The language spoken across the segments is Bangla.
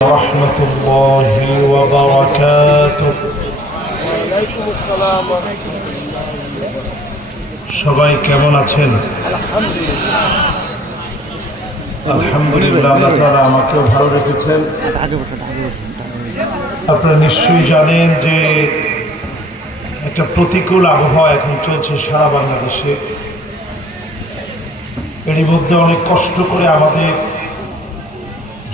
ورحمة الله وبركاته. ওয়ালাইকুম আসসালাম ওয়া রাহমাতুল্লাহ। সবাই কেমন আছেন? আলহামদুলিল্লাহ, আল্লাহ তাআলা আমাকেও ভালো রেখেছেন। আপনারা নিশ্চয়ই জানেন যে একটা প্রতিকূল আবহাওয়া এখন চলছে সারা বাংলাদেশে। এরই মধ্যে অনেক কষ্ট করে আমাদের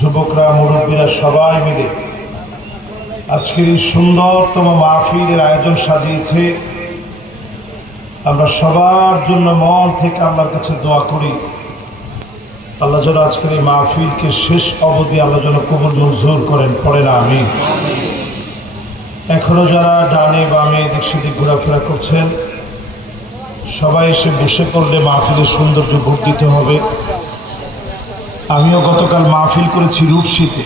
যুবকরা, মুরব্বীরা সবাই মিলে আজকের এই সুন্দরতম মাহফিলের আয়োজন সাজিয়েছে। আমরা সবার জন্য মন থেকে আল্লাহর কাছে দোয়া করি, আল্লাহ যেন আজকের এই মাহফিলকে শেষ অবধি আল্লাহ যেন কবুল মঞ্জুর করেন। পড়েন আমিন। এখনো যারা ডানে বামে এদিক সেদিক ঘোরাফেরা করছেন, সবাই এসে বসে পড়লে মাহফিলের সৌন্দর্য বর্ধিত হবে। আমিও গতকাল মাহফিল করেছি রূপসীতে।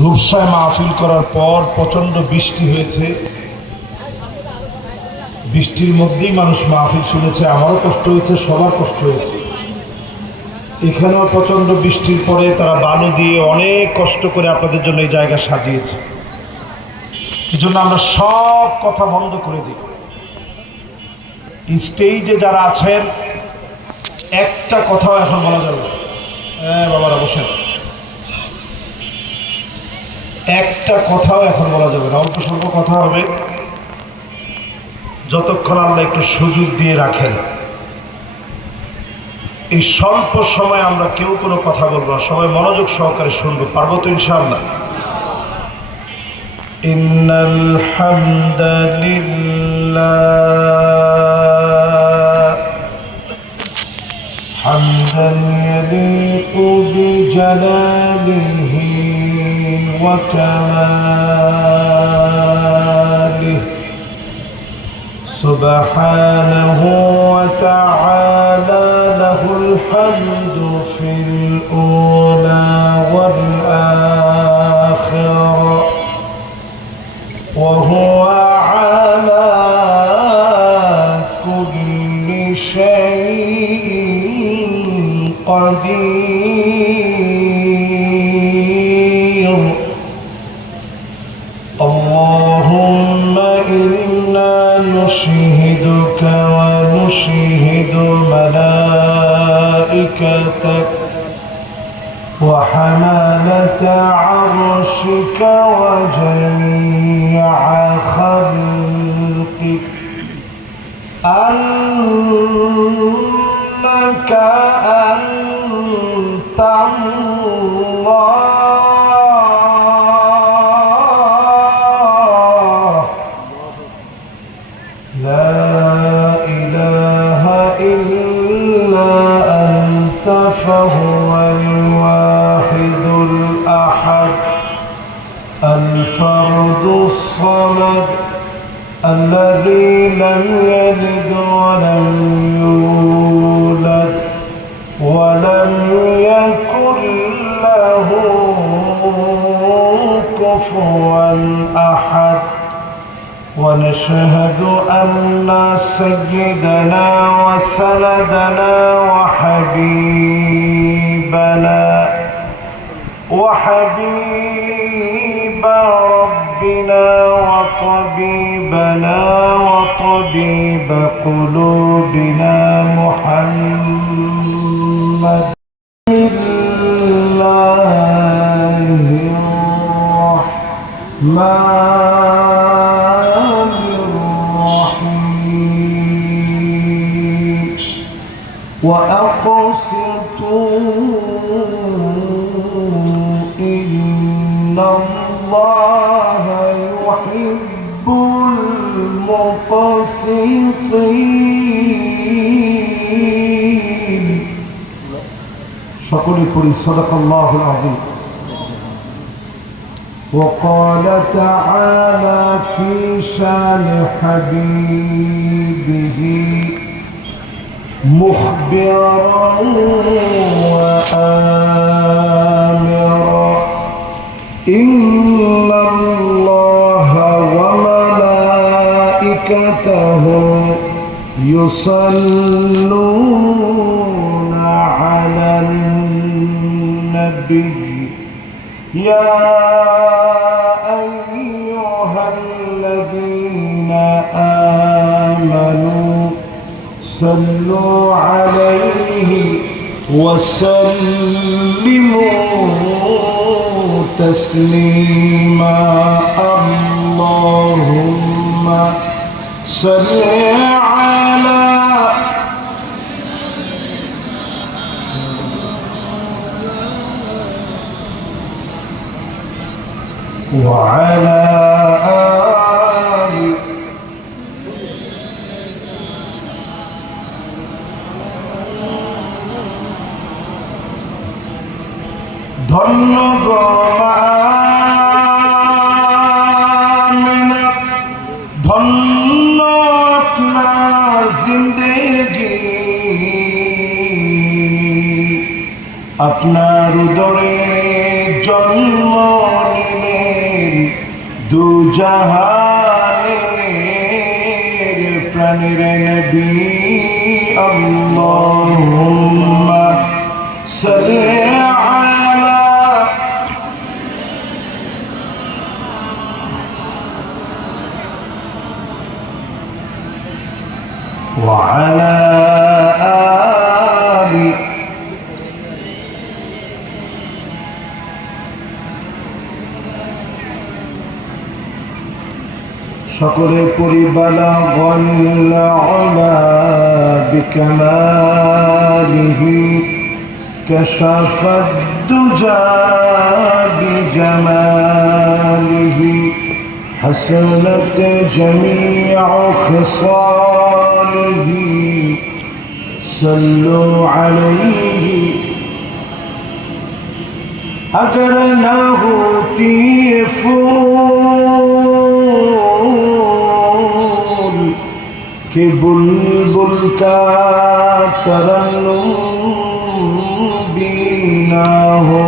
রূপসায় মাহফিল করার পর প্রচণ্ড বৃষ্টি হয়েছে। বৃষ্টির মধ্যেই মানুষ মাহফিল শুনেছে। আমারও কষ্ট হয়েছে, সবার কষ্ট হয়েছে। এখানেও প্রচণ্ড বৃষ্টির পরে তারা বালু দিয়ে অনেক কষ্ট করে আপনাদের জন্য এই জায়গা সাজিয়েছে। এই জন্য আমরা সব কথা বন্ধ করে দিই। স্টেজে যারা আছেন একটা কথাও এখন বলা যাবে না। হ্যাঁ বাবারা বসেন। একটা কথাও এখন বলা যাবে না। অল্প স্বল্প কথা হবে, যতক্ষণ আল্লাহ একটু সুযোগ দিয়ে রাখেন। এই স্বল্প সময় আমরা কেউ কোনো কথা বলবো না, সবাই মনোযোগ সহকারে শুনবো। পারবো তো ইনশাআল্লাহ? ইন্নাল হামদালিল্লাহ হামদান ইয়ালিকু বিজালালিহি ওয়া কামালিহি সুবহানাহু ওয়া তাআলা লাহুল হামদু ফিল উলা ওয়াল আখিরা ওয়া হুয়া আলা কুল্লি শাইইন قدير. اللهم إنا نشهدك ونشهد ملائكتك وحملة عرشك وجميع خلقك أنك أنت الله لا إله إلا أنت فهو الواحد الأحد الفرد الصمد الذي لم يلد ولم يولد ولم يكن له كفوا أحد. ونشهد أن سيدنا وسندنا وحبيب ربنا وطبيبنا وطبيب قلوبنا محمد الله الرحمن الرحيم. وأقسطوا إن الله يحب المقسطين. সকলে পড়ি সাদাকাল্লাহুল আযীম। وقال تعالى في شان حبيبه مخبرا وآمرا إن الله وملائكته يصلون على النبي يا أيها الذين آمنوا صلوا عليه وسلموا تسليما اللهم صل على وعلى آل ধন্য গো আমিনা, ধন্য আপনার জিন্দেগি, আপনার উদরে জন্ম নিলেন দুজাহানের প্রাণের নবী। আল্লাহুম্মা সাল্লি আলা ওয়া আলা আলি সকলে পরিবালা গল্লা উলা বিকামালিহি কাশাফাদ দুজা বিজামালিহি হাসানাত জামিউ খিসালিহি সাল্লু আলাইহি। अगर न होती ये फूल कि बुलबुल का तरन्नुम भी ना हो,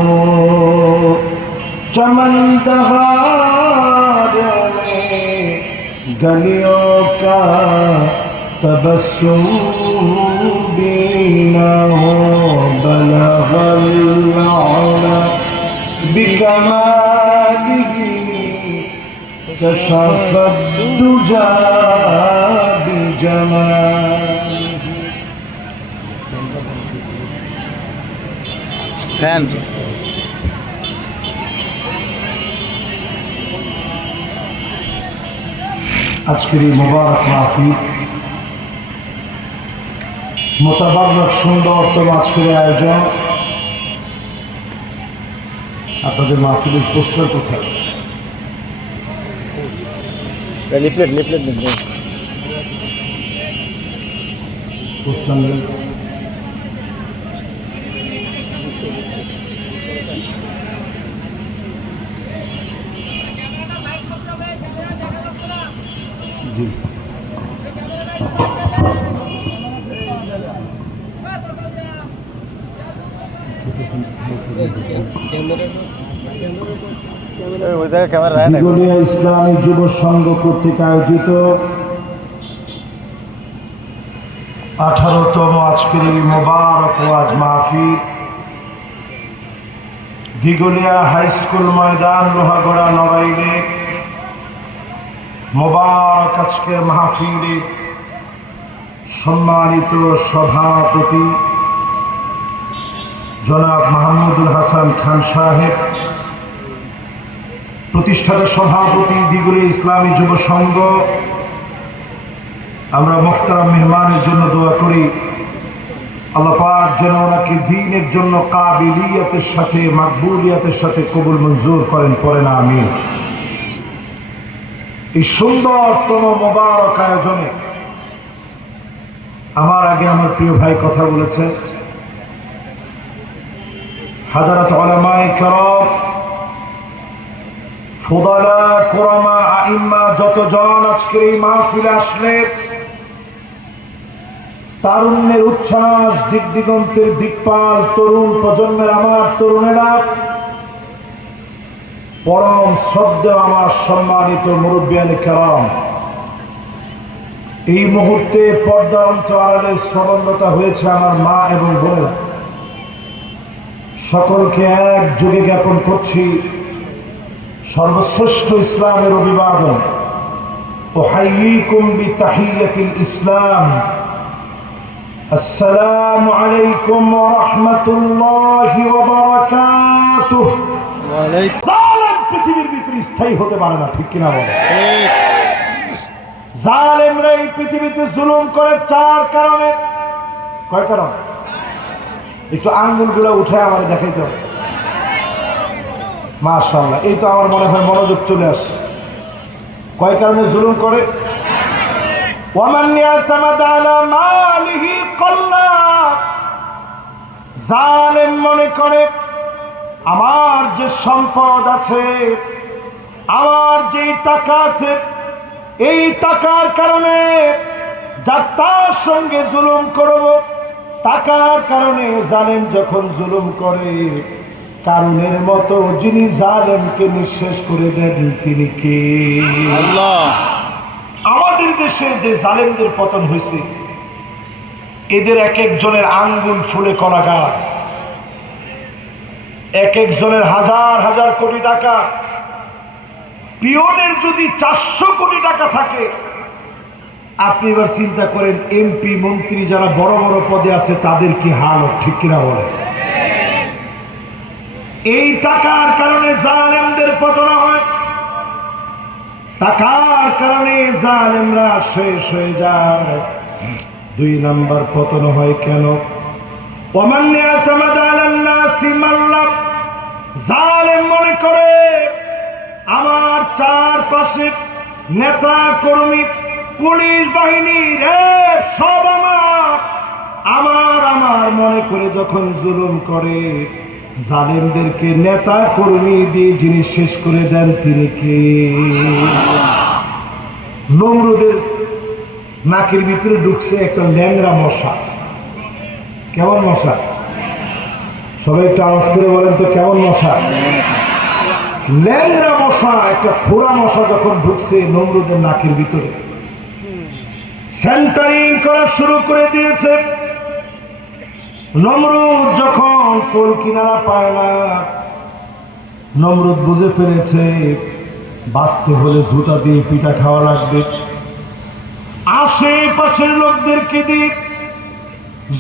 चमन दहार में गलियों का तबस्सुम भी ना हो, बलगल उला بكماله كشف الدجى بجماله। আজকের এই মোবারক মাহফিল মোতাবারক সুন্দরতম আজকের আয়োজন। আপনাদের মাহফিলের পোস্টার কোথায়? লিফলেট নেই পোস্টার নেই। জি দিগলিয়া ইসলামী যুব সংঘ কর্তৃক আয়োজিত 18তম আজকের এই মোবারক ওয়াজ মাহফিল দিগলিয়া হাই স্কুল ময়দান লোহাগড়া নড়াইলে মোবারক আজকের মাহফিলে সম্মানিত সভাপতি জনাব মাহমুদুল হাসান খান সাহেব, প্রতিষ্ঠাতা সভাপতি দিগলিয়া ইসলামী যুব সংঘ, আমরা মুহতারাম মেহমানের জন্য দোয়া করি আল্লাহ পাক যেন ওনাকে দ্বীনের জন্য কাবিলিয়াতের সাথে মাকবুলিয়াতের সাথে কবুল মঞ্জুর করেন, পড়েন আমিন। এই সুন্দরতম মোবারক আয়োজনে আমার আগে আমার প্রিয় ভাই কথা বলেছে, হাজারাত উলামায়ে কেরাম, ফুদালা, কুরামা, আইম্মা যতজন আজকে এই মাহফিলে আসলেন, তারুণ্যের উচ্ছ্বাস, দিক দিগন্তের দিকপাল, তরুণ প্রজন্মের আমার তরুণেরা, পরম শ্রদ্ধেয় আমার সম্মানিত মুরব্বিয়ানে কেরাম, এই মুহূর্তে পর্দা অন্তরালে শ্রবণরতা হয়েছে আমার মা এবং বোনেরা, সকলকে এক যোগে জ্ঞাপন করছি সর্বশ্রেষ্ঠ ইসলামের অভিবাদন উহাইয়িকুম বিতাহিয়াতিল ইসলাম আসসালামু আলাইকুম ওয়া রাহমাতুল্লাহি ওয়া বারাকাতুহু। জালেম পৃথিবীর ভিতরে স্থায়ী হতে পারে না, ঠিক কিনা বলো? জালেমরা এই পৃথিবীতে জুলুম করে চার কারণে। কয় কারণ? একটু আঙ্গুলগুলো উঠে আমার দেখাইতে হবে। মাশাআল্লাহ, এই তো আমার মনে হয় মনোযোগ চলে আসে। কয় কারণে জুলুম করে? ওয়ামান ইয়াতামাদা আলা মালিহি কাল্লা। জালেম মনে করে আমার যে সম্পদ আছে, আমার যে টাকা আছে, এই টাকার কারণে যার তার সঙ্গে জুলুম করব। টাকার কারণে জালেম যখন জুলুম করে, কারণের মতো যিনি জালেমকে নিঃশেষ করে দেন তিনি কে? আল্লাহ। আমাদের দেশে যে জালেমদের পতন হয়েছে, এদের এক একজনের আঙ্গুল ফুলে কলা গাছ, এক একজনের হাজার হাজার কোটি টাকা। পিওনের যদি 400 কোটি টাকা থাকে, আপনি এবার চিন্তা করেন এমপি মন্ত্রী যারা বড় বড় পদে আছে তাদের কি হাল, ঠিক কিনা বলেন? এই টাকার কারণে জালেমদের পতন হয়, টাকার কারণে জালেমরা শেষ হয়ে যায়। 2 নাম্বার পতন হয় কেন? ওমান ইয়াতামাদা আলান নাসি মাল্লাহ। জালেম মনে করে আমার চারপাশে নেতা কর্মী পুলিশ বাহিনী সব আমার মনে করে যখন জুলুম করে, জালেমদেরকে নেতা কর্মী দিয়ে যিনি শেষ করে দেন তিনি কে? নমরুদের নাকের ভিতরে ঢুকছে একটা ল্যাংড়া মশা। কেমন মশা? সবাই একটু আওয়াজ করে বলেন তো, কেমন মশা? ল্যাংড়া মশা, একটা খোড়া মশা যখন ঢুকছে নমরুদের নাকের ভিতরে, সেন্টারিং করা শুরু করে দিয়েছে। নমরুদ যখন কোল কিনারা পায় না, নমরুদ বুঝে ফেলেছে বাঁচতে হলে জুতা দিয়ে পিঠা খাওয়া লাগবে। আশেপাশের লোকদেরকে দিয়ে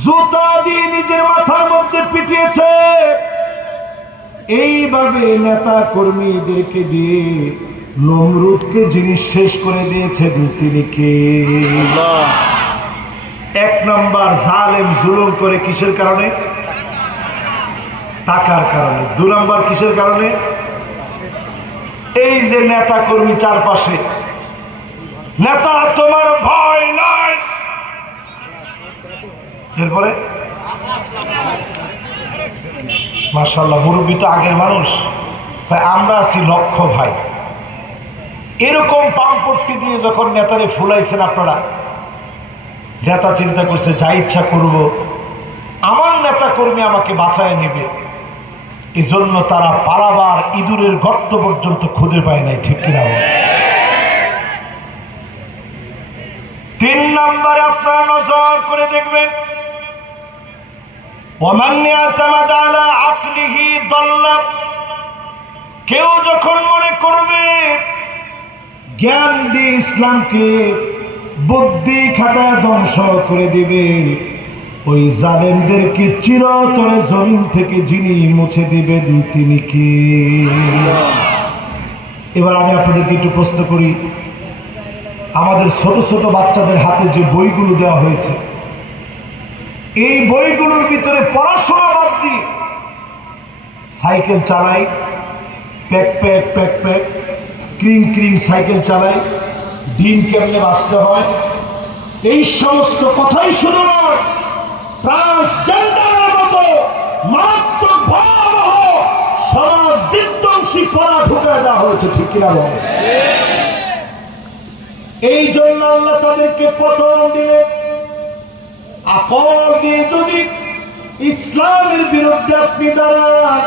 জুতা দিয়ে নিজের মাথার মধ্যে পিটিয়েছে। এইভাবে নেতা কর্মীদেরকে দিয়ে নমরুদকে যিনি শেষ করে দিয়েছে তিনি কে? 1 নাম্বার, জালেম জুলুম করে কিসের কারণে? টাকার কারণে। 2 নাম্বার কিসের কারণে? এই যে নেতা কর্মী চারপাশে, নেতা তোমার ভয় নাই। এরপরে মাশাআল্লাহ, মুরব্বী তো আগের মানুষ, তাই আমরা আছি লক্ষ ভাই। এরকম পাম্পট্টি দিয়ে যখন নেতারে ফুলাইছেন আপনারা, নেতা চিন্তা করছে যা ইচ্ছা করব, আমার নেতা কর্মী আমাকে বাঁচায় নেবে। এই জন্য তারা পালাবার ইঁদুরের গর্ত পর্যন্ত খুঁজে পায় নাই, ঠিক কিনা? 3 নম্বরে আপনারা নজর করে দেখবেন, ওয়ামান ইয়াতামাদা আলা আকলিহি দাল্লা। কেউ যখন মনে করবে জ্ঞান দিয়ে ইসলামকে বুদ্ধি খাটায় ধ্বংস করে দিবে, ওই জালেমদেরকে চিরতরে জমিন থেকে যিনি মুছে দিবেন তিনি কি? এবার আমি আপনাদেরকে একটু প্রশ্ন করি, আমাদের ছোট ছোট বাচ্চাদের হাতে যে বইগুলো দেওয়া হয়েছে, এই বইগুলোর ভিতরে পড়াশোনা বাদ দিয়ে সাইকেল চালাই, প্যাক প্যাক প্যাক প্যাক ক্রিং ক্রিং সাইকেল চালাই, দিন কেমনে বাঁচতে হয়, এই সমস্ত কথাই শুধু নয়, ট্রান্সজেন্ডারের মতো মারাত্মক ভয়াবহ সমাজ বিধ্বংসী পড়া ঢুকে দেওয়া হয়েছে, ঠিক কিনা বলে? এই জন্য আল্লাহ তাদেরকে পতন দিলে। আকল দিয়ে যদি ইসলামের বিরুদ্ধে আপনি দাঁড়ান,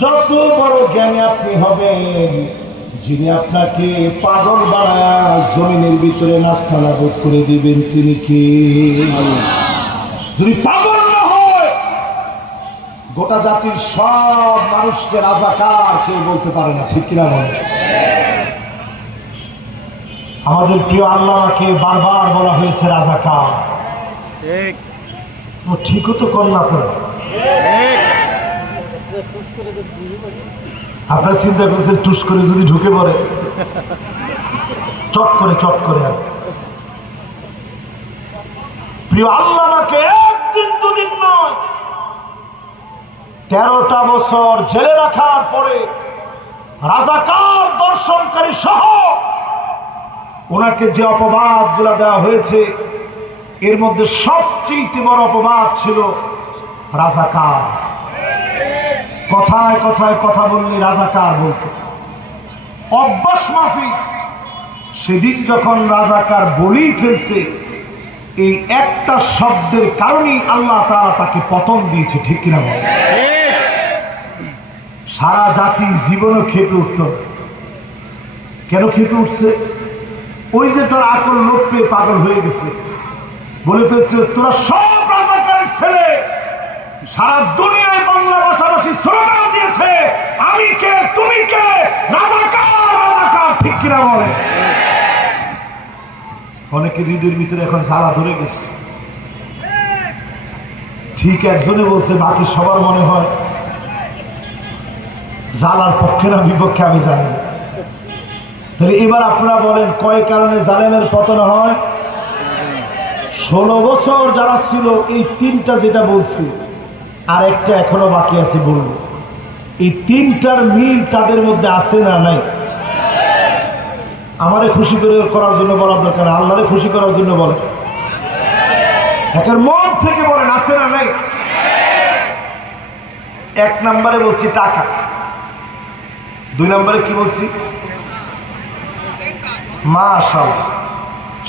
যত বড় জ্ঞানী আপনি হবেন, যিনি আপনাকে পাগল বানায় জমিনের ভিতরে নাস্তানাবুদ করে দিবেন তিনি কি? যদি পাগল না হয়, গোটা জাতির সব মানুষকে রাজাকার কেউ বলতে পারে না, ঠিক কিনা বলে? আমাদের প্রিয় আল্লাহকে বারবার বলা হয়েছে রাজাকার। ঠিক ঠিকও তো করল আপনারা। আপনারা চিন্তা করেছেন টুস করে যদি ঢুকে পড়ে, চট করে আর প্রিয় আল্লাহকে একদিন দুদিন নয় 13টা বছর জেলে রাখার পরে রাজাকার দর্শনকারী সহ ওনাকে যে অপবাদ গুলা দেওয়া হয়েছে, এর মধ্যে সবচেয়ে বড় অপবাদ ছিল রাজাকার। কথায় কথায় কথা বললে রাজাকার বলতো, অভ্যাস মাফিক। সেদিন যখন রাজাকার বলেই ফেলছে, এই একটা শব্দের কারণেই আল্লাহ তাআলা তাকে পতন দিয়েছে, ঠিক কিনা বল? সারা জাতি জীবনও খেপে উঠত। কেন খেপে উঠছে? ওই যে তোর আকল লোক পেয়ে পাগল হয়ে গেছে, বলে ফেলছে তোরা সব রাজাকারের ছেলে। সারা দুনিয়ায় বাংলা ভাষাভাষী স্লোগান দিয়েছে, আমি কে তুমি কে, রাজাকার রাজাকার, ঠিক কিনা বলে? অনেকে হৃদয়ের ভিতরে এখন জ্বালা ধরে গেছে। ঠিক একজনে বলছে, বাকি সবার মনে হয় জ্বালার পক্ষে না বিপক্ষে আমি জানি না। তাহলে এবার আপনারা বলেন কয় কারণে জালেমের পতন হয়? 16 বছর যারা ছিল, এই 3টা যেটা বলছি, আর একটা এখনো বাকি আছে বলবো, এই 3টার মিল তাদের মধ্যে আছে না নাই? আমারে খুশি করার জন্য বলার দরকার, আল্লাহরে খুশি করার জন্য বলেন, একের মন থেকে বলেন আছে না নাই? 1 নম্বরে বলছি টাকা, 2 নম্বরে কি বলছি? মাশাআল্লাহ,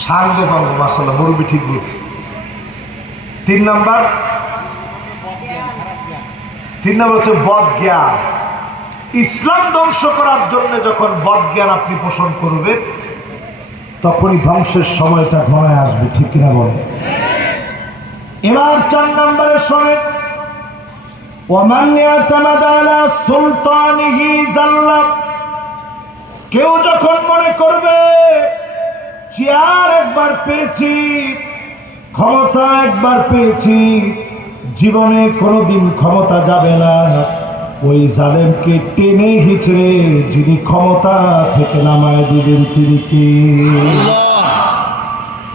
সাঙ্গে পাবো, মাশাআল্লাহ, মুরব্বি ঠিক বলছি। 3 নম্বর হচ্ছে বদজ্ঞান। ইসলাম ধ্বংস করার জন্য যখন বদজ্ঞান আপনি পোষণ করবেন, তখনই ধ্বংসের সময়টা ঘনায় আসবে, ঠিক কিনা বলে? এবার 4 নম্বরের সময়, ওয়ামান ইয়াতামাদা আলা সুলতানিহি যাল্লা। কেউ যখন মনে করবে চেয়ার একবার পেয়েছি, ক্ষমতা একবার পেয়েছি, জীবনে কোনোদিন ক্ষমতা যাবে না, ওই জালেমকে টেনে হিচড়ে যিনি ক্ষমতা থেকে নামায় দিবেন তিনি কে?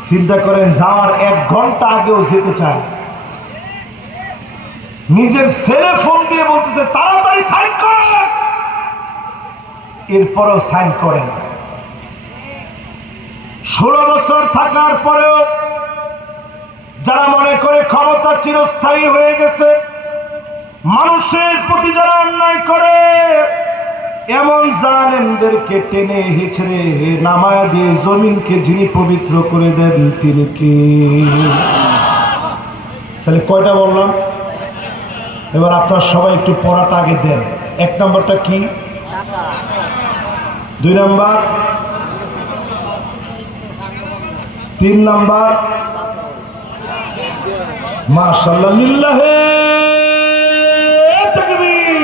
চিন্তা করেন, যাওয়ার 1 ঘন্টা আগেও যেতে চায়, নিজের ছেলে ফোন দিয়ে বলতেছে তাড়াতাড়ি সাইন করেন, এরপরেও সাইন করেন। 16 বছর থাকার পরেও যারা মনে করে ক্ষমতা চিরস্থায়ী হয়ে গেছে, মানুষের প্রতি যারা অন্যায় করে, এমন জালেমদেরকে টেনে হিচড়ে নামায় দিয়ে জমিনকে যিনি পবিত্র করে দেন তিনি কে? তাহলে কয়টা বললাম? এবার আপনারা সবাই একটু পড়াটা আগে দেন। 1 নম্বরটা কি? 2 নম্বর, 3 নম্বর, মাশাআল্লাহ, লিল্লাহে তাকবীর।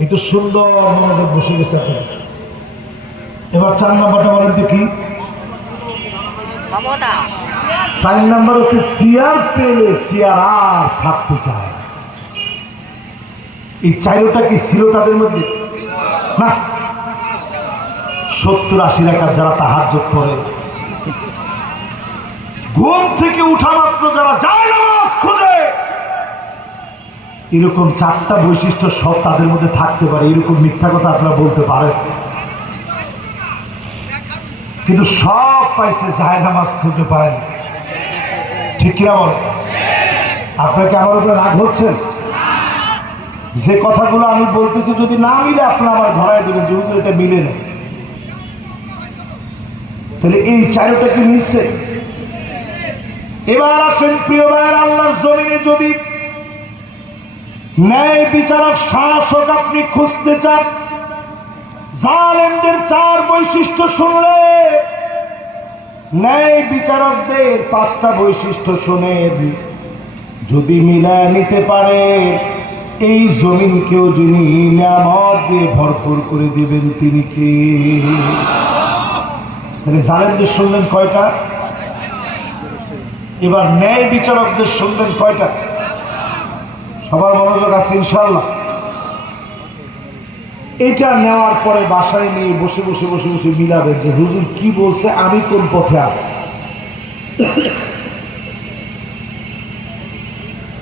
এই তো সুন্দর মনোযোগ বসে গেছে আপনার। এবার 4 নম্বরটা বলেন তো কি? 4 নম্বর হচ্ছে চেয়ার পেলে চেয়ার আর ছাড়তে চায়। এই 4টা কি ছিল তাদের মধ্যে? না। 70-80 রাকাত যারা তাহাজ্জুদ পড়ে, ঘুম থেকে উঠা মাত্র যারা যায় নামাজ খোঁজে, এরকম 4টা বৈশিষ্ট্য সব তাদের মধ্যে থাকতে পারে। এরকম মিথ্যা কথা আপনারা বলতে পারেন, কিন্তু সব পাইছে, যায় নামাজ খুঁজে পায়নি, ঠিক কিনা বলে? আপনাকে আমার উপরে রাগ হচ্ছেন? যে কথাগুলো আমি বলতেছি যদি না মিলে আপনারা আমার ধরায় দেবেন, যেহেতু এটা মিলে না। তাহলে এই 4টা কি মিলছে? এবার আসেন প্রিয় ভাইয়ের, আল্লাহর জমিনে যদি ন্যায় বিচারক শাসক আপনি খুঁজতে চান, জালেমদের 4 বৈশিষ্ট্য শুনলে, ন্যায় বিচারকদের 5টা বৈশিষ্ট্য শুনেন, যদি মিলায় নিতে পারে এই জমিনকেও যিনি নিয়ামত দিয়ে ভরপুর করে দিবেন তিনি কে? জালেমদের শুনলেন কয়টা? এবার ন্যায় বিচারকদের শুনলেন কয়টা? সবার মনোযোগ আছে ইনশাআল্লাহ। এটা নেওয়ার পরে বাসায় নিয়ে বসে বসে বসে বসে মিলাবেন যে হুজুর কি বলছে, আমি কোন পথে আছি।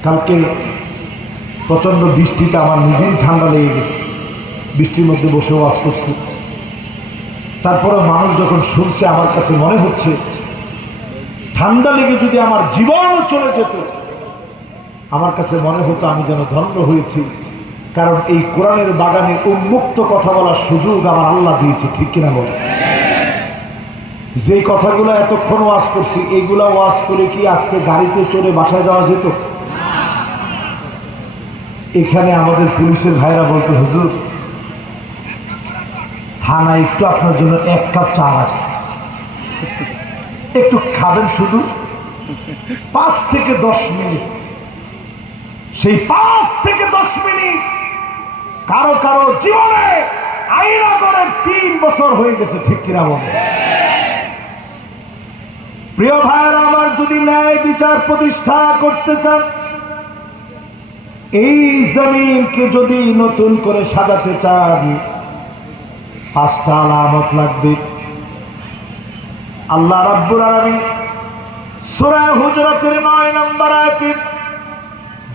কালকে প্রচন্ড বৃষ্টিতে আমার নিজেই ঠান্ডা লেগে গেছে, বৃষ্টির মধ্যে বসে ওয়াজ করছি। তারপরে মানুষ যখন শুনছে আমার কাছে মনে হচ্ছে ঠান্ডা লেগে যদি আমার জীবন চলে যেত, আমার কাছে মনে হতো আমি যেন ধন্য হয়েছি। কারণ এই কোরআনের বাগানে উন্মুক্ত কথা বলার সুযোগ আমার আল্লাহ দিয়েছে, ঠিক কিনা বলে? যেই কথাগুলো এতক্ষণ ওয়াজ করছি, এইগুলা ওয়াজ করে কি আজকে গাড়িতে চড়ে বাসায় যাওয়া যেত? এখানে আমাদের পুলিশের ভাইরা বলতে, হুজুর থানায় একটু আপনার জন্য 1 কাপ চা আছে, একটু খাবেন, শুধু 5 থেকে 10 মিনিট। সেই 5 থেকে 10 মিনিট কারো কারো জীবনে আইনা করে 3 বছর হয়ে গেছে, ঠিক কিনা বলে? প্রিয় ভাইরা আমার, যদি ন্যায় বিচার প্রতিষ্ঠা করতে চান, এই জমিনকে যদি নতুন করে সাজাতে চান, 5টা আলামত লাগবে। আল্লাহ রাব্বুল আলামিন সূরা হুজুরাতের 9 নম্বর আয়াতে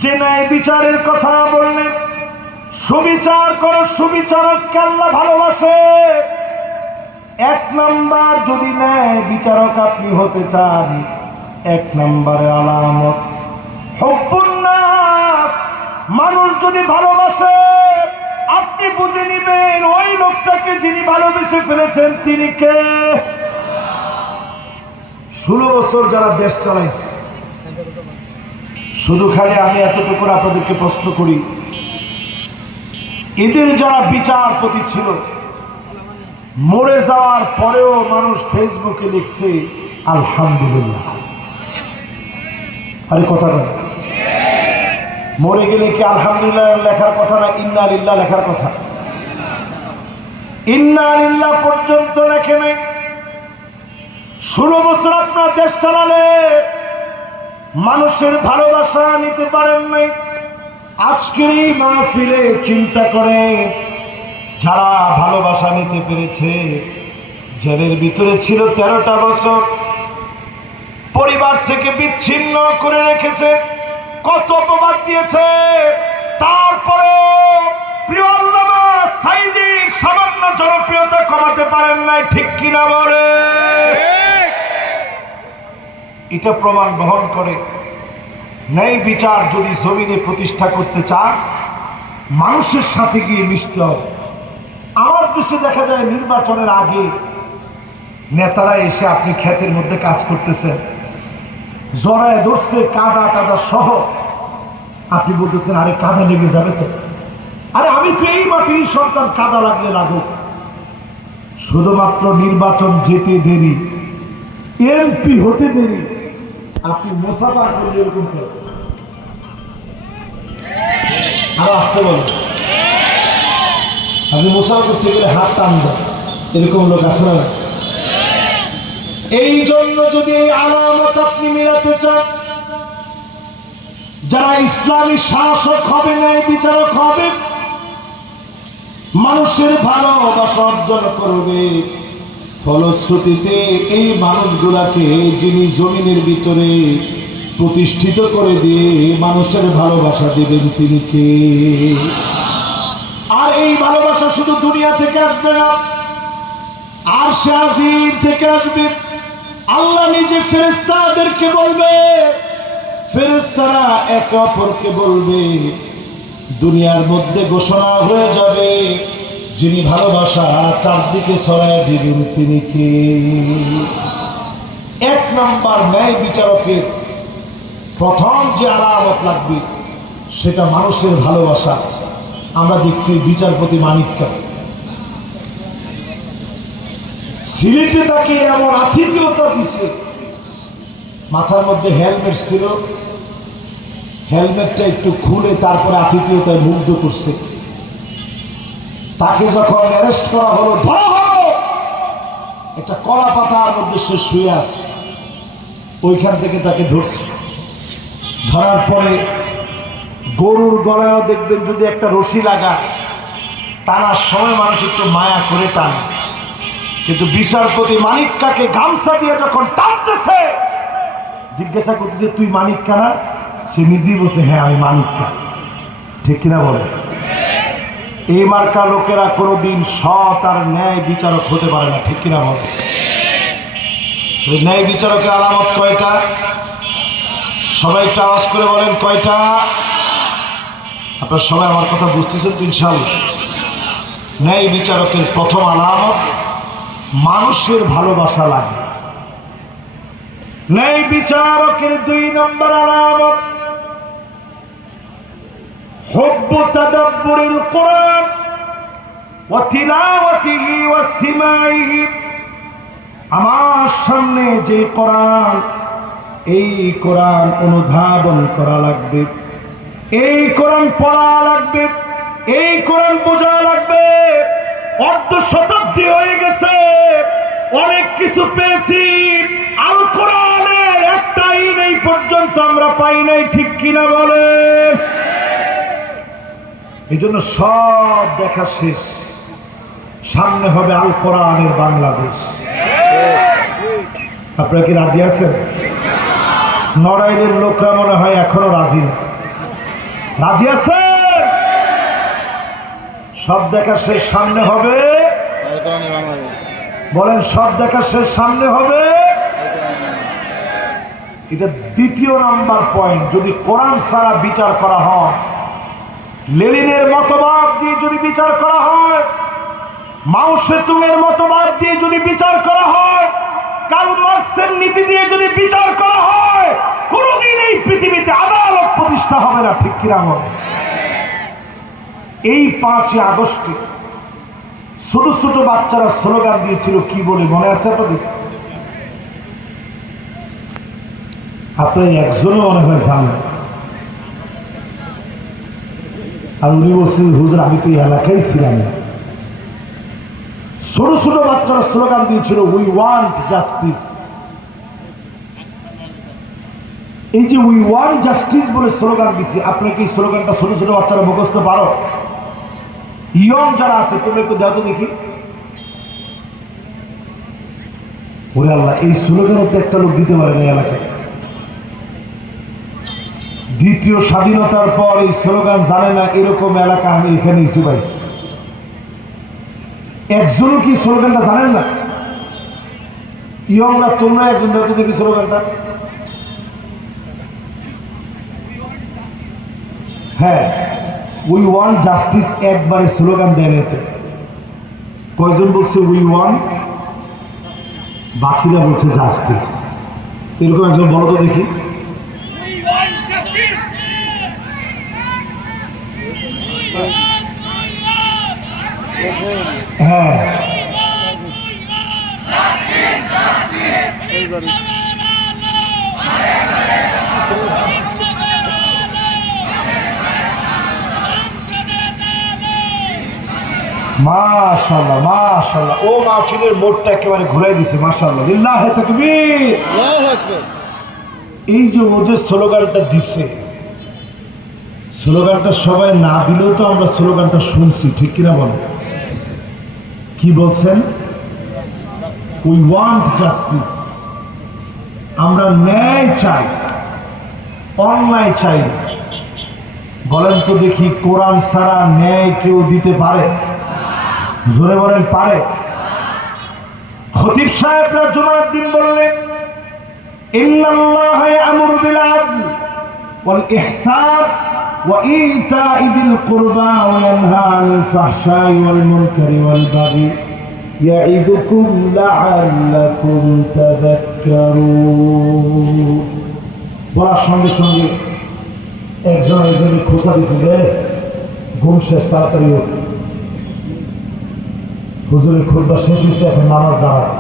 যে ন্যায় বিচারের কথা বললেন, সুবিচার করো, সুবিচারককে আল্লাহ ভালোবাসে। 1 নম্বর, যদি ন্যায় বিচারক আপনি হতে চান, 1 নম্বরে আলামত হুব্বুন নাস, মানুষ যদি ভালোবাসে আপনি বুঝে নিবেন ওই লোকটাকে যিনি ভালোবেসে ফেলেছেন তিনি কে। 16 বছর যারা দেশ চালাইছে, শুধু খালি আমি এতটুকু আপনাদেরকে প্রশ্ন করি, এদের যারা বিচারপতি ছিল, মরে যাওয়ার পরেও মানুষ ফেসবুকে লিখছে আলহামদুলিল্লাহ। আরে কথা না, মরে গেলে কি আলহামদুলিল্লাহ লেখার কথা না ইন্না লিল্লাহ লেখার কথা? ইন্না লিল্লাহ পর্যন্ত লেখে নাই। 16 বছর আপনার দেশ চালালে মানুষের ভালোবাসা নিতে পারেন নাই। আজকের এই মাহফিলে চিন্তা করে যারা ভালোবাসা নিতে পেরেছে, জেলের ভিতরে ছিল 13টা বছর, পরিবার থেকে বিচ্ছিন্ন করে রেখেছে, কত অপবাদ দিয়েছে, তারপরে প্রিয় আল্লামা সাঈদীর সামান্য জনপ্রিয়তা কমাতে পারেন নাই, ঠিক কিনা বলে? এটা প্রমাণ বহন করে ন্যায় বিচার যদি জমিনে প্রতিষ্ঠা করতে চান, মানুষের সাথে গিয়ে মিশতে হবে। আমার দেশে দেখা যায় নির্বাচনের আগে নেতারা এসে আপনি ক্ষেতের মধ্যে কাজ করতেছেন, জড়ায় ধরছে কাদা টাদা সহ, আপনি বলতেছেন আরে কাদা লেগে যাবে তো, আরে আমি তো এই মাটির সন্তান, কাদা লাগলে লাগুক। শুধুমাত্র নির্বাচন যেতে দেরি, এমপি হতে দেরি, আপনি মোসাফা করলে এরকম করে আরো আসতে বলেন, আপনি মোসাফা করতে গেলে হাত টান দেন, এরকম লোক আছে না? এই জন্য যদি এই আলামত আপনি মেলাতে চান, যারা ইসলামী শাসক হবে, ন্যায় বিচারক হবে, মানুষের ভালোবাসা অর্জন করবে, ফলশ্রুতিতে এই মানুষগুলাকে যিনি জমিনের ভিতরে প্রতিষ্ঠিত করে দিয়ে মানুষের ভালোবাসা দিবেন তিনি কে? আর এই ভালোবাসা শুধু দুনিয়া থেকে আসবে না, আরশে আজিম থেকে আসবে। আল্লাহ নিজে ফেরেশতাদেরকে বলবে, ফেরেশতারা একে অপরকে বলবে, দুনিয়ার মধ্যে ঘোষণা হয়ে যাবে যিনি ভালোবাসা চারদিকে ছড়ায় দিবেন তিনি কে? 1 নম্বর ন্যায় বিচারকের প্রথম যে আলামত লাগবে সেটা মানুষের ভালোবাসা। আমরা দেখছি বিচারপতি মানিককা সিলেটে তাকে এমন আতিথেয়তা দিছে, মাথার মধ্যে হেলমেট ছিল, হেলমেটটা একটু খুলে তারপরে আতিথেয়তায় মুগ্ধ করছে। তাকে যখন অ্যারেস্ট করা হলো, ধরা হলো, একটা কলা পাতার মধ্যে সে শুয়ে আছে, ওইখান থেকে তাকে ধরছে। ধরার পরে গরুর গলায়ও দেখবেন যদি একটা রশি লাগা, টানার সময় মানুষ একটু মায়া করে টানে, কিন্তু বিচারপতি মানিক কাকে গামছা দিয়ে যখন টানতেছে, জিজ্ঞাসা করতেছে তুই মানিক কানা, সে নিজেই বলছে হ্যাঁ আমি মানিক কা। ঠিক কিনা বলে? এই মার্কা লোকেরা কোনোদিন সৎ আর ন্যায় বিচারক হতে পারে না। ঠিক কিনা বলে? ন্যায় বিচারকের আলামত কয়টা? সবাই একটু আওয়াজ করে বলেন কয়টা? আপনারা সবাই আমার কথা বুঝতেছেন তো ইনশাআল্লাহ? ন্যায় বিচারকের প্রথম আলামত মানুষের ভালোবাসা লাগে। ন্যায় বিচারকের 2 নম্বর আলামত হুব্বু তাদাব্বুরিল কোরআন ওয়া তিলাওয়াতিহি ওয়া সিমাইহি। আমার সামনে যে কোরআন, এই কোরআন অনুধাবন করা লাগবে, এই কোরআন পড়া লাগবে, এই কোরআন বোঝা লাগবে। অর্ধ শতাব্দী হয়ে গেছে, অনেক কিছু পেয়েছি, আল কোরআনের একটা আইন এই পর্যন্ত আমরা পাই নাই। ঠিক কিনা বলে? এই জন্য সব দেখা শেষ, সামনে হবে আল কোরআনের বাংলাদেশ। আপনারা কি রাজি আছেন? নড়াইলের লোকরা মনে হয় এখনো রাজি না। রাজি আছেন? সব দেখা শেষ, সামনে হবে। বলেন সব দেখা শেষ, সামনে হবে। এটা 2 নাম্বার পয়েন্ট। যদি কোরআন ছাড়া বিচার করা হয়, লেনিনের মতবাদ দিয়ে যদি বিচার করা হয়, মাও সেতুংয়ের মতবাদ দিয়ে যদি বিচার করা হয়, কার্ল মার্কসের নীতি দিয়ে যদি বিচার করা হয়, কোনোদিন এই পৃথিবীতে আদালত প্রতিষ্ঠা হবে না। ঠিক কিনা বলে? এই 5 আগস্টে ছোট ছোট বাচ্চারা স্লোগান দিয়েছিল, কি বলে মনে আছে আপনাদের? আপনার একজনও মনে হয় জানেন। আর উনি বলছেন হুজুর আমি তো এই এলাকায় ছিলাম না। ছোট ছোট বাচ্চারা স্লোগান দিয়েছিল উই ওয়ান্ট জাস্টিস। এই যে উই ওয়ান্ট জাস্টিস বলে স্লোগান দিচ্ছে, আপনি কি স্লোগানটা ছোট ছোট বাচ্চারা মুখস্থ পারো? ইয়ং যারা আছে তুমি একটু দেখো দেখি। ওরে আল্লাহ, এই স্লোগানও তো একটা লোক দিতে পারে না এলাকায়। দ্বিতীয় স্বাধীনতার পর এই স্লোগান জানে না এরকম এলাকা আমি এখানে ইস্যু পাইছি। একজনও কি স্লোগানটা জানেন না? ইয়ংরা তোমরা একজন দেখো দেখি স্লোগানটা। হ্যাঁ, উই ওয়ান্ট জাস্টিস একবারে স্লোগান দেন। এতে কয়জন বলছে উই ওয়ান্ট, বাকিরা বলছে জাস্টিস। এরকম একজন বলো তো দেখি। হ্যাঁ, মাশাআল্লাহ মাশাআল্লাহ। ও মাহফিলের মোড়টা একেবারে ঘুরাই দিছে। মাশাআল্লাহ, লিল্লাহি তাকবীর। এই যে ও যে স্লোগানটা দিছে, স্লোগানটা সবাই না দিলেও তো আমরা স্লোগানটা শুনছি। ঠিক কিনা বলো? কি বলছেন? We want justice. আমরা ন্যায় চাই, অন্যায় চাই না। বলেন তো দেখি, কোরআন ছাড়া ন্যায় কেউ দিতে পারে? জোরে বলেন পারে? খতিব সাহেবরা জুমার দিন বললেন ইন্নাল্লাহা ইয়া'মুরু বিল আদল ওয়াল ইহসান ওয়া ইতা'i যিল কুরবা ওয়া ইয়ানহা আনিল ফাহশাই ওয়াল মুনকারি ওয়াল বাগি ইয়া'iদুকুম লা'আল্লাকুম তাযাক্কারুন। বলার সঙ্গে সঙ্গে একজন একজনের খোঁচা দিতে, ঘুম শেষ, তাড়াতাড়ি হোক, হুজুরের খুতবা শেষ হয়েছে, এখন নামাজ দাঁড়ায়।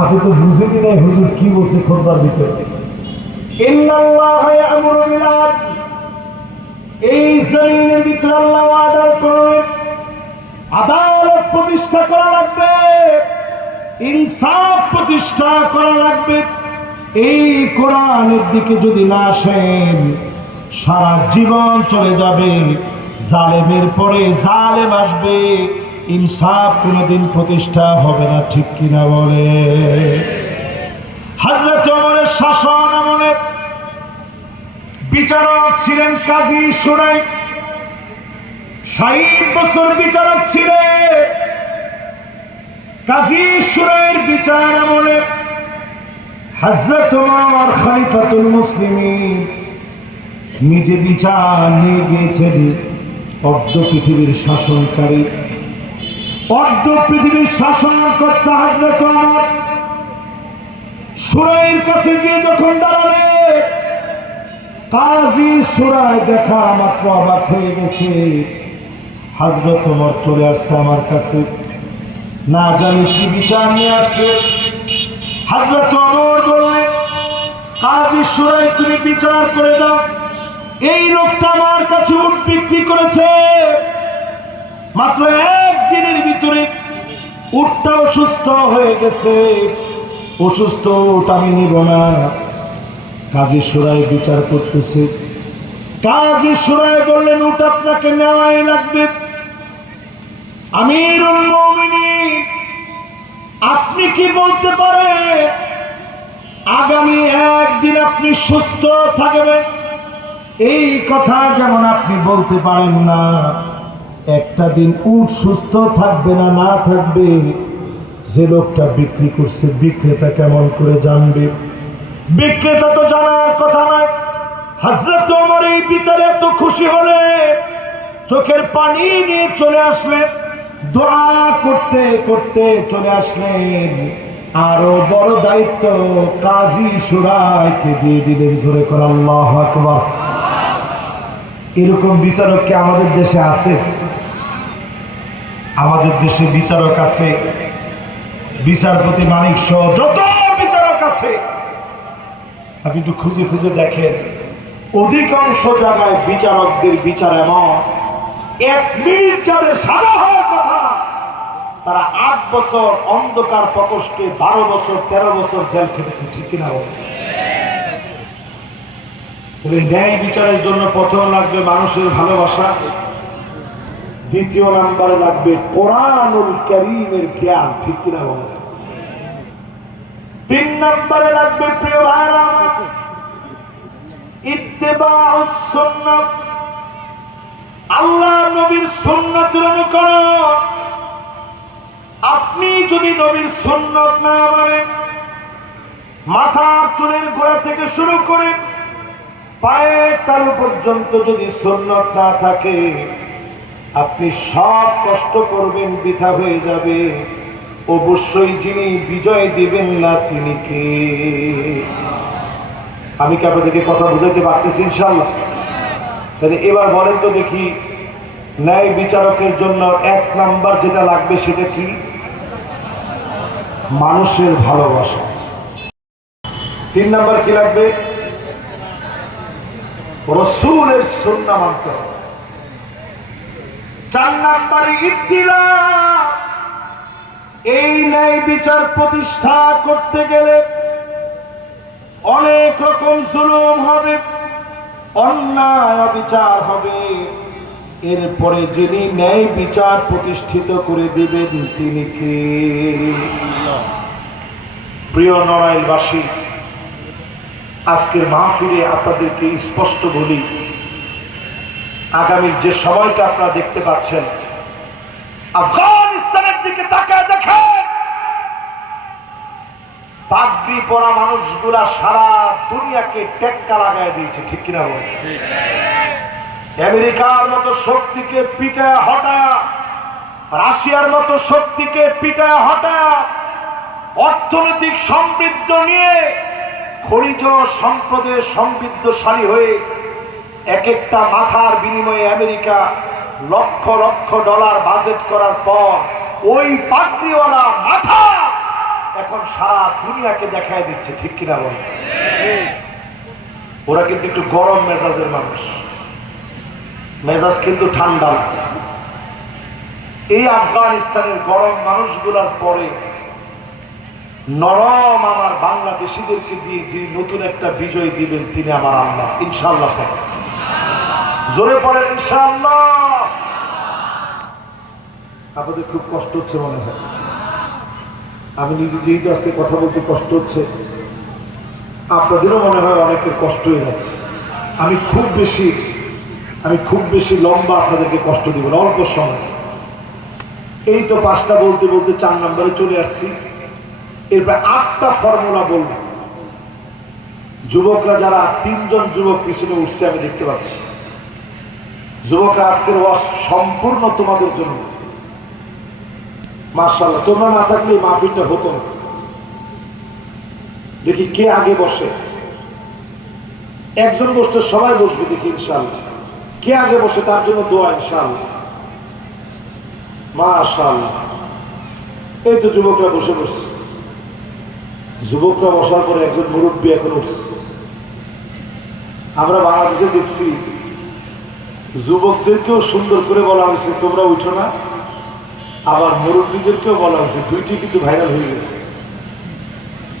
আপনি তো বুঝেনি নাই হুজুর কি বলছে খুতবার ভিতরে। ইন্নাল্লাহা ইয়া'মুরু বিল আদল, এই জমিনের ভিতরে আল্লাহ ওয়াদা করেন আদালত প্রতিষ্ঠা করা লাগবে, ইনসাফ প্রতিষ্ঠা করা লাগবে। এই কোরআনের দিকে যদি না আসেন সারা জীবন চলে যাবে, জালেমের পরে জালেম আসবে, ইনসাফ কোনোদিন প্রতিষ্ঠা হবে না, ঠিক কিনা বলে? হযরত ওমরের শাসন আমলে বিচারক ছিলেন কাজী শুরাইক, 60 বছর বিচারক ছিলেন। কাজী শুরাইর বিচার আমলে হযরত ওমর খলিফাতুল মুসলিমিন নিজে বিচার নিয়ে গিয়েছেন অর্ধ পৃথিবীর শাসনকারী, অর্ধ পৃথিবীর শাসনকর্তা হযরত ওমর শুরাইর কাছে গিয়ে যখন দাঁড়াবে, কাজী শুরাই দেখা মাত্র অবাক হয়ে গেছে। হযরত ওমর চলে আসছে আমার কাছে, না জানি কি বিচার নিয়ে আসছে। হযরত ওমর বললেন, কাজী শুরাই তুমি বিচার করে দাও, এই লোকটা আমার কাছে উট বিক্রি করেছে, মাত্র একদিনের ভিতরে উটটা অসুস্থ হয়ে গেছে, অসুস্থ উট আমি নিব না। কাজী শুরাই বিচার করতেছে। কাজী শুরাই বললেন, উট আপনাকে নেওয়াই লাগবে। আমিরুল মুমিনিন, আপনি কি বলতে পারেন আগামী একদিন আপনি সুস্থ থাকবেন? এই কথা যেমন আপনি বলতে পারেন না একটা দিন উট সুস্থ থাকবে না না থাকবে, যে লোকটা বিক্রি করছে বিক্রেতা কেমন করে জানবে? বিক্রেতা তো জানার কথা নয়। হযরত ওমর এই বিচারে এত খুশি হলে চোখের পানি নিয়ে চলে আসলেন, দোয়া করতে করতে চলে আসলেন। আরো বড় দায়িত্ব কাজী শুরাইকে দিয়ে দিলেন। জোরে করে আল্লাহু আকবার। এরকম বিচারক কি আমাদের দেশে আছে? আমাদের দেশে বিচারক আছে, বিচারপতি মানিক সহ যত বিচারক আছে আপনি একটু খুঁজে খুঁজে দেখেন, অধিকাংশ জায়গায় বিচারকদের বিচার এমন, 1 মিনিট যাদের সাজা হওয়ার কথা তারা 8 বছর অন্ধকার প্রকোষ্ঠে 12 বছর 13 বছর জেল খেটেছে, ঠিক কিনা বলে? ন্যায় বিচারের জন্য প্রথম লাগবে মানুষের ভালোবাসা, দ্বিতীয় নাম্বারে লাগবে কোরআনুল কারীমের জ্ঞান, ঠিক কিনা বলে? 3 নম্বরে লাগবে প্রিয় ভাইরা ইত্তেবাউস সুন্নাহ, আল্লাহ নবীর সুন্নাতের অনুকরণ। আপনি যদি নবীর সুন্নাত না মানেন, মাথার চুলের গোড়া থেকে শুরু করে পায়ের তালু পর্যন্ত যদি সুন্নাত না থাকে, আপনি সব কষ্ট করবেন বৃথা হয়ে যাবে। অবশ্যই যিনি বিজয় দিবেন না তিনি কে? আমি কি আপনাদেরকে কথা বুঝাইতে পারতেছি ইনশাআল্লাহ? তাহলে এবার বলেন তো দেখি, ন্যায় বিচারকের জন্য 1 নাম্বার যেটা লাগবে সেটা কি? মানুষের ভালোবাসা। 3 নাম্বার কি লাগবে? রাসূলের সুন্নাহ মানতে হবে। 4 নাম্বারে ইত্তিলা। এই ন্যায় বিচার প্রতিষ্ঠা করতে গেলে অনেক রকম জুলুম হবে, অন্যায় বিচার হবে। এরপরে যিনি ন্যায় বিচার প্রতিষ্ঠিত করে দিবেন তিনি কে? প্রিয় নড়াইলবাসী, আজকের মাহফিলে আপনাদেরকে স্পষ্ট বলি, আগামীর যে সময়টা আপনারা দেখতে পাচ্ছেন, আফগানিস্তানের দিকে তাকায় দেখেন, পাগড়ি পরা মানুষগুলা সারা দুনিয়াকে টেক্কা লাগায় দিয়েছে, ঠিক কিনা বলে? আমেরিকার মতো শক্তিকে পিটায় হটায়া, রাশিয়ার মতো শক্তিকে পিটায় হটায়া, অর্থনৈতিক সমৃদ্ধ নিয়ে খনিজ সম্পদে সমৃদ্ধশালী হয়ে এক একটা মাথার বিনিময়ে America lakh lakh dollar budget করার পর ওই পাগড়িওয়ালা মাথা এখন সারা দুনিয়াকে দেখায় দিচ্ছে, ঠিক কিনা বলে? ওরা কিন্তু একটু গরম মেজাজের মানুষ, মেজাজ কিন্তু ঠান্ডা না। এই আফগানিস্তানের গরম মানুষগুলার পরে নরম আমার বাংলাদেশিদেরকে দিয়ে যে নতুন একটা বিজয় দিবেন তিনি আমার আল্লাহ, ইনশাআল্লাহ। জোরে পড়েন ইনশাআল্লাহ। আপনাদের খুব কষ্ট হচ্ছে মনে হয়, আমি নিজে যেহেতু আজকে কথা বলতে কষ্ট হচ্ছে, আপনাদেরও মনে হয় অনেকের কষ্ট হয়ে যাচ্ছে। আমি খুব বেশি লম্বা আপনাদেরকে কষ্ট দিব না, অল্প সময়। এই তো 5টা বলতে বলতে 4 নম্বরে চলে আসছি। এরপর 8টা ফর্মুলা বলব। যুবকরা যারা 3 জন যুবক পিছনে উঠছে আমি দেখতে পাচ্ছি, যুবকরা আজকের ওয়াজ সম্পূর্ণ তোমাদের জন্য। মাশাআল্লাহ, তোমরা না থাকলে এই মাহফিলটা হতো না। দেখি কে আগে বসে, একজন বসতে সবাই বসবে, দেখি ইনশাআল্লাহ কে আগে বসে তার জন্য দোয়া ইনশাআল্লাহ। মাশাআল্লাহ, এই তো যুবকরা বসে বসছে। যুবকরা বসার পরে একজন মুরব্বী এখন উঠছে। আমরা বাংলাদেশে দেখছি যুবকদেরকেও সুন্দর করে বলা হয়েছে তোমরা উঠো না, আবার মুরব্বীদেরকেও বলা হয়েছে, দুইটি কিন্তু ভাইরাল হয়ে গেছে।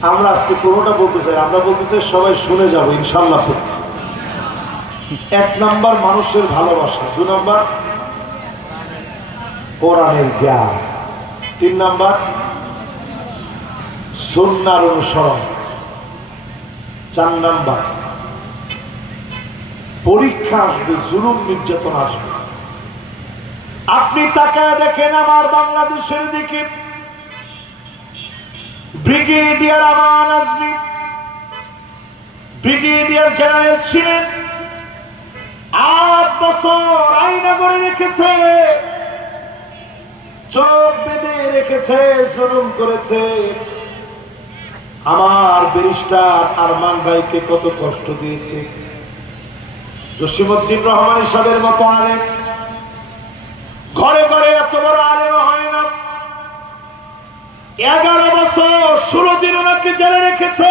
আমরা আজকে কোনোটা বলতে চাই, আমরা বলতে চাই সবাই শুনে যাবো ইনশাআল্লাহ। 1 নাম্বার মানুষের ভালোবাসা, 2 নাম্বার কোরআনের জ্ঞান, 3 নাম্বার সুন্নাহর অনুসরণ, 4 নাম্বার পরীক্ষা আসবে, জুলুম নির্যাতন আসবে। আপনি তাকায় দেখেন আমার বাংলাদেশের দিকে, ব্রিগেডিয়ার আমান আজমি ব্রিগেডিয়ার জেনারেল ছিলেন, 8 বছর আয়না করে রেখেছে, চোখ বেঁধে রেখেছে, জুলুম করেছে। আমার ব্যারিস্টার আরমান ভাইকে কত কষ্ট দিয়েছে। জসিমউদ্দিন রহমান সাহেবের মতো আলেম ঘরে ঘরে এত বড় আলেম হয় না, 11 বছর 16 দিন ওনাকে জেলে রেখেছে।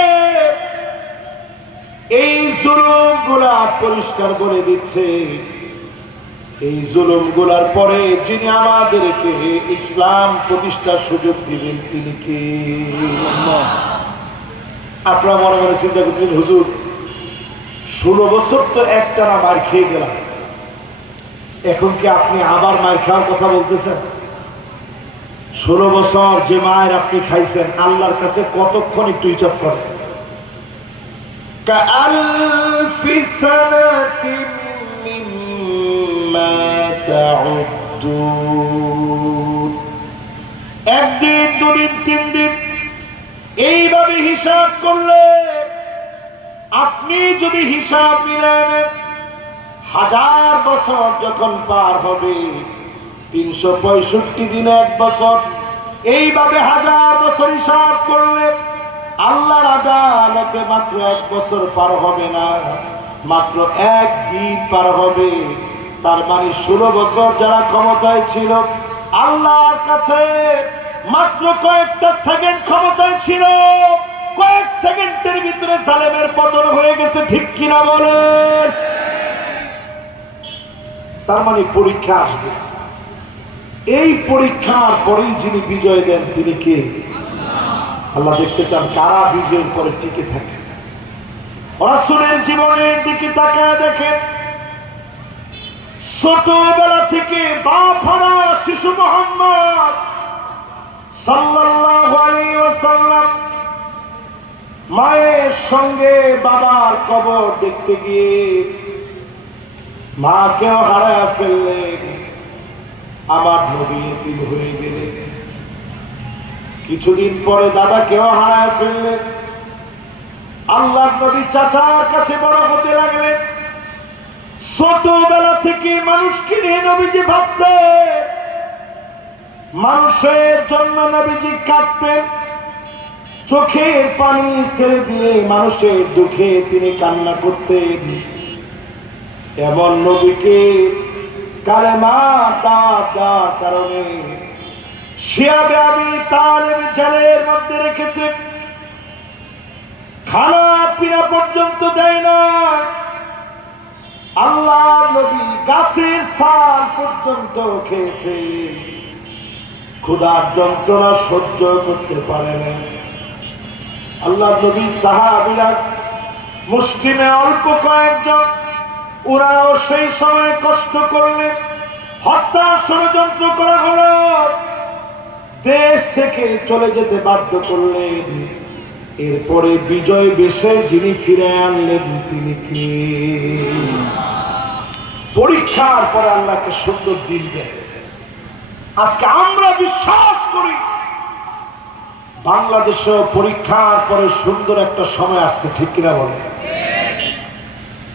এই জুলুম গুলা পরিষ্কার করে দিচ্ছে। এই জুলুম গুলার পরে যিনি আমাদেরকে ইসলাম প্রতিষ্ঠার সুযোগ দিবেন তিনি কে? আপনারা মনে মনে চিন্তা করছেন, হুজুর 16 বছর তো একটানা মার খেয়ে গেলাম, এখন কি আপনি আবার মার খাওয়ার কথা বলতেছেন? 16 বছর যে মায়ের আপনি খাইছেন, আল্লাহর কাছে কতক্ষণ একটু হিসাব করেন। কাআলফি সানাতিন মিম্মা তাউদ্দুন, 1 দিন 2 দিন 3 দিন এইভাবে হিসাব করলে আপনি যদি হিসাব মিলেন 1000 বছর যখন পার হবে, 365 দিনে 1 বছর, এইভাবে 1000 বছর হিসাব করলে আল্লাহর আদালতে মাত্র 1 বছর পার হবে না, মাত্র 1 দিন পার হবে। তার মানে 16 বছর যারা ক্ষমতায় ছিল আল্লাহর কাছে মাত্র কয়েকটা সেকেন্ড ক্ষমতায় ছিল, কয়েক সেকেন্ডের ভিতরে জালেমের পতন হয়ে গেছে, ঠিক কিনা বলেন? তার মানে পরীক্ষা আসবে, এই পরীক্ষার পরেই যিনি বিজয় দেন তিনি কে? আল্লাহ দেখতে চান কারা বিজয়ের পরে টিকে থাকে। রাসূলের জীবনের দিকে তাকায় দেখেন, ছোটবেলা থেকে বাপ হারা শিশু মুহাম্মদ সাল্লাল্লাহু আলাইহি ওয়াসাল্লাম মায়ের সঙ্গে বাবার কবর দেখতে গিয়ে মাকেও হারায় ফেললেন, আমার নবী এতিম হয়ে গেলেন। কিছুদিন পরে দাদাকেও হারায় ফেললেন, আল্লাহর নবী চাচার কাছে বড় হতে লাগলেন। ছোটবেলা থেকে মানুষকে নিয়ে নবীজি ভাবতেন, মানুষের জন্য নবীজি কাঁদতেন, চোখের পানি ছেড়ে দিয়ে মানুষের দুঃখে তিনি কান্না করতেন। এমন নবীকে কালেমা দাওয়ার কারণে শিয়াবে আবি তালেব জেলের মধ্যে রেখেছে। খানা পিনা পর্যন্ত দেয় না। আল্লাহ নবী গাছের ছাল পর্যন্ত খেয়েছে, ক্ষুধার যন্ত্রণা সহ্য করতে পারে না। আল্লাহ নবী সাহাবীরা মুসলিমে অল্প কয়েকজন, ওরাও সেই সময় কষ্ট করলেন, হত্যা ষড়যন্ত্র করা হলো, দেশ থেকে চলে যেতে বাধ্য করলেন। এরপরে বিজয় বেশে যিনি ফিরে আনলেন তিনি কে? পরীক্ষার পরে আল্লাহকে সুন্দর দিন দেন। আজকে আমরা বিশ্বাস করি বাংলাদেশে পরীক্ষার পরে সুন্দর একটা সময় আসছে, ঠিক কিনা বলে?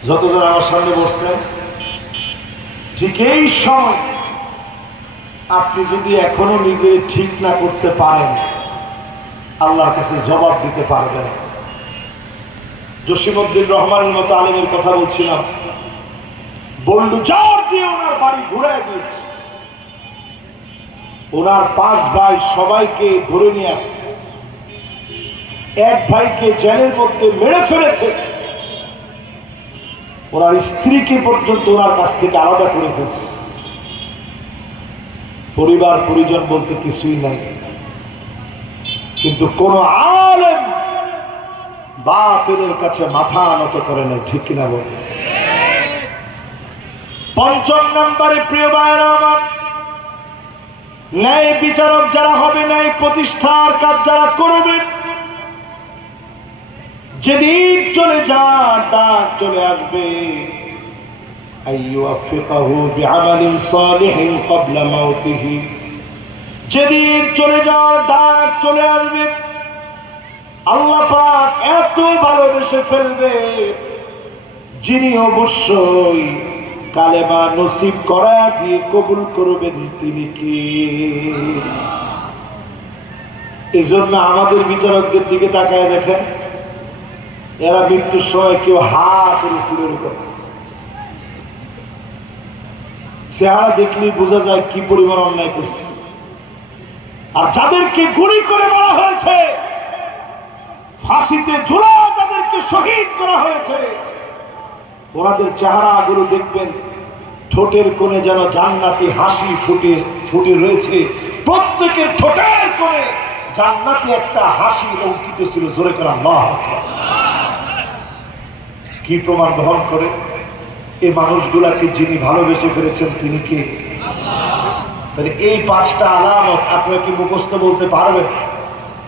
যতজন আমার সামনে বসছেন, ঠিক এই সময় আপনি যদি এখনো নিজে ঠিক না করতে পারেন, আল্লাহর কাছে জবাব দিতে পারবেন। জসিমউদ্দিন রহমানের মতো আলেমের কথা বলছিলাম, বল্লু জার দিয়ে ওনার বাড়ি ঘুরায় দিয়েছে। ওনার 5 ভাই সবাইকে ধরে নিয়ে আসছে, এক ভাইকে জেলের মধ্যে মেরে ফেলেছে, ওনার স্ত্রীকে পর্যন্ত ওনার কাছ থেকে আলাদা করে ফেলছে। পরিবার পরিজন বলতে কিছুই নাই, কিন্তু কোন আলেম বাতিলের কাছে মাথা নত করে নাই, ঠিক কিনা বল? 5 নম্বরে প্রিয় ভাইরা আমার, ন্যায় বিচারক যারা হবে, ন্যায় প্রতিষ্ঠার কাজ যারা করবে, যেদিন চলে যান ডাক চলে আসবে, আইয়ুফিকাহু বিআমালিন সালিহিন ক্বাবলা মাউতিহি। যেদিন চলে যান ডাক চলে আসবে, আল্লাহ পাক এত ভালোবেসে ফেলবে, যিনি অবশ্যই কালেমা নসিব করা দিয়ে কবুল করবেন তিনি কে? এই জন্য আমাদের বিচারকদের দিকে তাকায় দেখেন, এরা মৃত্যুর সময় কেউ হাত শুরু করে, চেহারা দেখলেই বোঝা যায় কি পরিমাণ অন্যায় করছে। আর যাদেরকে গুলি করে মারা হয়েছে, ফাঁসিতে ঝুলা যাদেরকে শহীদ করা হয়েছে, ওনাদের চেহারাগুলো দেখবেন, ঠোঁটের কোণে যেন জান্নাতি হাসি ফুটে রয়েছে, প্রত্যেকের ঠোঁটের কোণে জান্নাতি একটা হাসি অঙ্কিত ছিল। জোরে করে আল্লাহু আকবার। কি প্রমাণ বহন করে? এই মানুষগুলাকে যিনি ভালোবেসে ফেলেছেন তিনি কে? এই 5টা আলামত আপনারা কি মুখস্থ বলতে পারবেন?